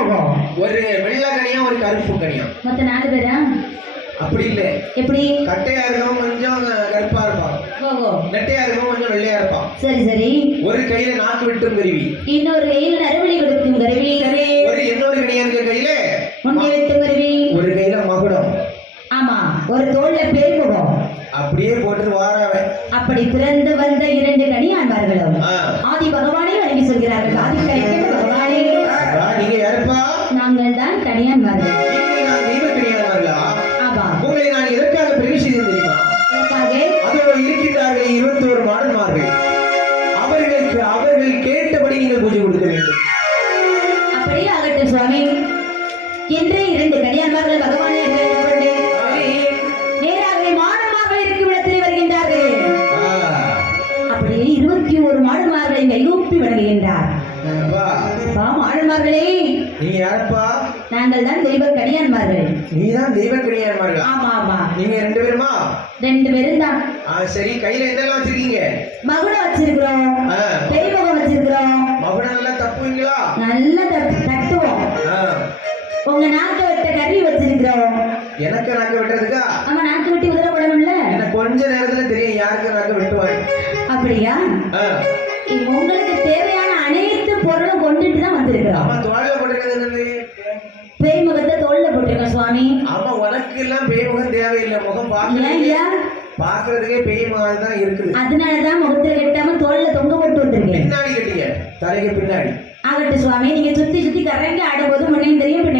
முகம். ஒரு வெள்ளை கனியா ஒரு கருப்பு கனியா. மொத்தம் 4 பேரா? அப்படி இல்ல. எப்படி? கட்டையா இருக்கவன் கொஞ்சம் கருப்பா இருப்பான். ஓஹோ. நெட்டையா இருக்கவன் கொஞ்சம் வெள்ளையா இருப்பான். சரி சரி. ஒரு கையில நாக்கு வெட்டும் கருவி, இன்னொரு கையில நறுமணி கொடுக்கும் கருவி. சரி. ஒரு இன்னொரு கனியானுக்கு கையில முன்னே வெட்டும் கருவி. ஒரு கையில மகுடம். ஆமா, ஒரு தோல்ல பேர்முகம். அப்படியே போட்டு வாராவன். அப்படி பிறந்து வந்த 2 கனியான்மார்களும் ஆதி பகவானை வணங்கி சொல்கிறார்கள். ஆதி கனியான் பகவானே, நீங்க யாருப்பா? நாங்கள் தான் கனியான்மார்கள். நான் தெய்வ கனியான்மார்களா? ஆமா. உங்களை நான் எதற்காக பிரிவு செய்தேன் தெரியுமா? அதோடு இருக்கின்றார்கள் 21 மாடன்மார்கள். அவர்கள் கேட்டபடி நீங்கள் பூஜை கொடுக்க வேண்டும். அப்படியே ஆகட்டும் சுவாமி. என்றே 2 கனியான்மார்கள் பகவானை நேராகவே மாடன்மார்கள் இருக்கும் இடத்தில் வருகின்றார்கள். அப்படியே 21 மாடன்மார்களை கைகூப்பி வணங்குகின்றார். மாடன்மார்களே, நீங்க யாரப்பா? நாங்கள் தான் தெய்வ கனியான்மார்கள். நீதான் தெய்வ கனியான்மார்கள்? ஆமா ஆமா. நீங்க 2 பேருமா? 2 பேரும் தான். சரி, கையில என்னெல்லாம் வச்சிருக்கீங்க? மகுடம் வச்சிருக்கிறோம், பெரியமுகம் வச்சிருக்கிறோம். மகுடம் நல்லா தப்புவீங்களா? நல்லா தட்டுவோம். உங்க நாக்கு வெட்ட கருவி வச்சிருக்கிறோம். எனக்கு நாக்கு வெட்டுறதுக்கா? ஆமா, நாக்கு வெட்டி உதர போடணும்ல. எனக்கு கொஞ்ச நேரத்துல தெரியும் யாருக்கு நாக்கு வெட்டுவாங்க. அப்படியா? உங்களுக்கு தேவையான அனைத்து பொருளும் கொண்டுட்டு தான் வந்திருக்கிறோம். ஆமா, தோல்ல போட்டுக்கிறது. பேய்முகத்தை தோல்ல போட்டிருக்கோம் சுவாமி. ஆமா, உனக்கு எல்லாம் பேய்முகம் தேவையில்லை. முகம் பாக்குறதுக்கே பேய்முகம் தான் இருக்குது. அதனாலதான் முகத்துல கட்டாம தோல்ல தொங்க போட்டு வந்திருக்கேன். பின்னாடி கட்டிங்க, தலைக்கு பின்னாடி. ஆகட்டும் சுவாமி. நீங்க சுத்தி சுத்தி கரங்க ஆடும்போது முன்னையும் தெரியும்